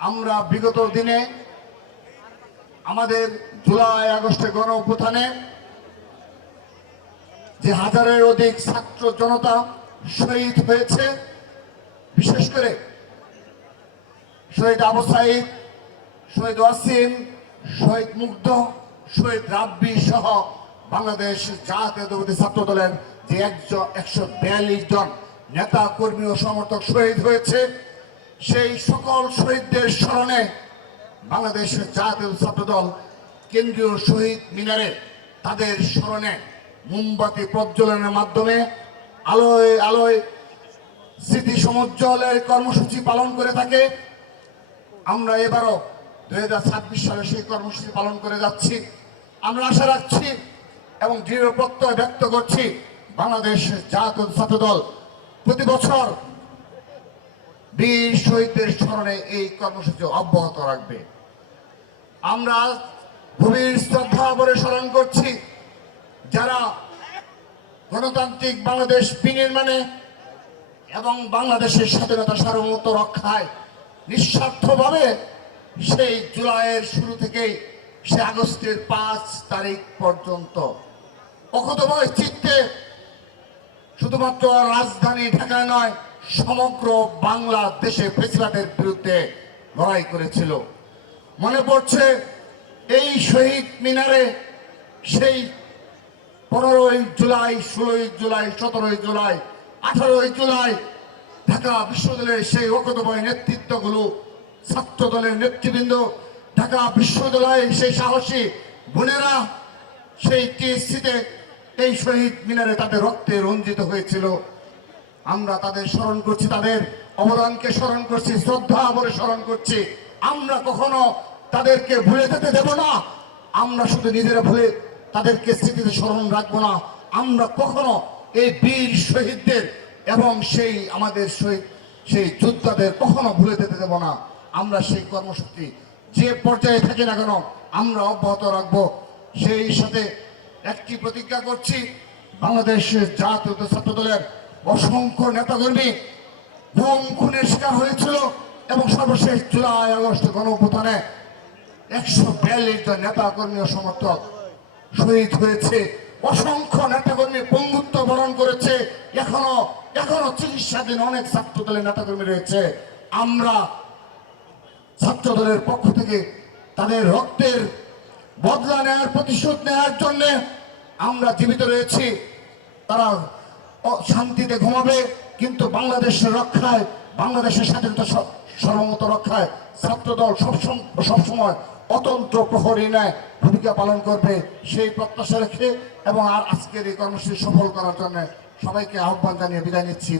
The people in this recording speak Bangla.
আমরা বিগত দিনে আমাদের জুলাই আগস্টে গণ অভ্যুত্থানে যে হাজারের অধিক ছাত্র জনতা শহীদ হয়েছে, বিশেষ করে শহীদ আবু সাইদ, শহীদ ওয়াসিম, শহীদ মুগ্ধ, শহীদ রাব্বি সহ বাংলাদেশ জাতীয়তাবাদী ছাত্র দলের যে 142 জন নেতা কর্মী ও সমর্থক শহীদ হয়েছে, সেই সকল শহীদদের স্মরণে বাংলাদেশের জাতীয় ছাত্র দল কেন্দ্রীয় শহীদ মিনারে তাদের স্মরণে মোমবাতি প্রজ্বলনের মাধ্যমে আলোয় আলোয় স্মৃতি সমুজ্জ্বলের কর্মসূচি পালন করে থাকে। আমরা এবারও 2026 সালে সেই কর্মসূচি পালন করে যাচ্ছি। আমরা আশা রাখছি এবং দৃঢ় প্রত্যয় ব্যক্ত করছি, বাংলাদেশ জাতীয় ছাত্র দল প্রতি বছর বীর শহীদদের স্মরণে এই কর্মসূচি অব্যাহত রাখবে। আমরা গভীর শ্রদ্ধা ভরে স্মরণ করছি যারা গণতান্ত্রিক বাংলাদেশ বিনির্মাণে এবং বাংলাদেশের স্বাধীনতা সার্বভৌমত্ব রক্ষায় নিঃস্বার্থভাবে সেই জুলাইয়ের শুরু থেকেই সে আগস্টের 5 তারিখ পর্যন্ত অকুতোভয় চিত্তে শুধুমাত্র রাজধানী ঢাকায় নয়, সমগ্র বাংলাদেশে ফ্যাসিবাদের বিরুদ্ধে লড়াই করেছিল। মনে পড়ছে এই শহীদ মিনারে সেই 15ই জুলাই, 16ই জুলাই, 17ই জুলাই, 18ই জুলাই ঢাকা বিশ্ববিদ্যালয়ের সেই অকুতোভয় নেতৃত্বগুলো, ছাত্র দলের নেতৃবৃন্দ, ঢাকা বিশ্ববিদ্যালয়ের সেই সাহসী বোনেরা সেই টিএসসিতে এই শহীদ মিনারে তাদের রক্তে রঞ্জিত হয়েছিল। আমরা তাদের স্মরণ করছি, তাদের অবদানকে স্মরণ করছি, শ্রদ্ধা ভরে স্মরণ করছি। আমরা কখনো তাদেরকে ভুলে যেতে দেব না। আমরা শুধু নিজেরা ভুলে তাদেরকে স্মৃতিতে স্মরণ রাখবো না। আমরা কখনো এই বীর শহীদদের এবং সেই আমাদের শহীদ সেই যোদ্ধাদের কখনো ভুলে যেতে দেব না। আমরা সেই কর্মসূচি যে পর্যায়ে থাকি না কেন আমরা অব্যাহত রাখবো। সেই সাথে একটি প্রতিজ্ঞা করছি, বাংলাদেশের জাতীয় ছাত্র দলের অসংখ্য নেতাকর্মী গুম খুনের শিকার হয়েছিল এবং সর্বশেষ জুলাই আগস্ট গণ অভ্যুত্থানে 142 জন নেতা কর্মী ও সমর্থক শহীদ হয়েছে। অসংখ্য নেতাকর্মী পঙ্গুত্ব বরণ করেছে। এখনো চিকিৎসাধীন অনেক ছাত্র দলের নেতাকর্মী রয়েছে। আমরা ছাত্র দলের পক্ষ থেকে তাদের রক্তের বদলা নেওয়ার, প্রতিশোধ নেওয়ার জন্য আমরা জীবিত রয়েছি। তারা শান্তিতে ঘুমাবে, কিন্তু বাংলাদেশের রক্ষায়, বাংলাদেশের স্বাধীনতা সার্বভৌমত্ব রক্ষায় ছাত্র দল সবসময় অতন্ত্র প্রহরী ন্যায় ভূমিকা পালন করবে, সেই প্রত্যাশা রেখে এবং আর আজকের এই কর্মসূচি সফল করার জন্য সবাইকে আহ্বান জানিয়ে বিদায় নিচ্ছি।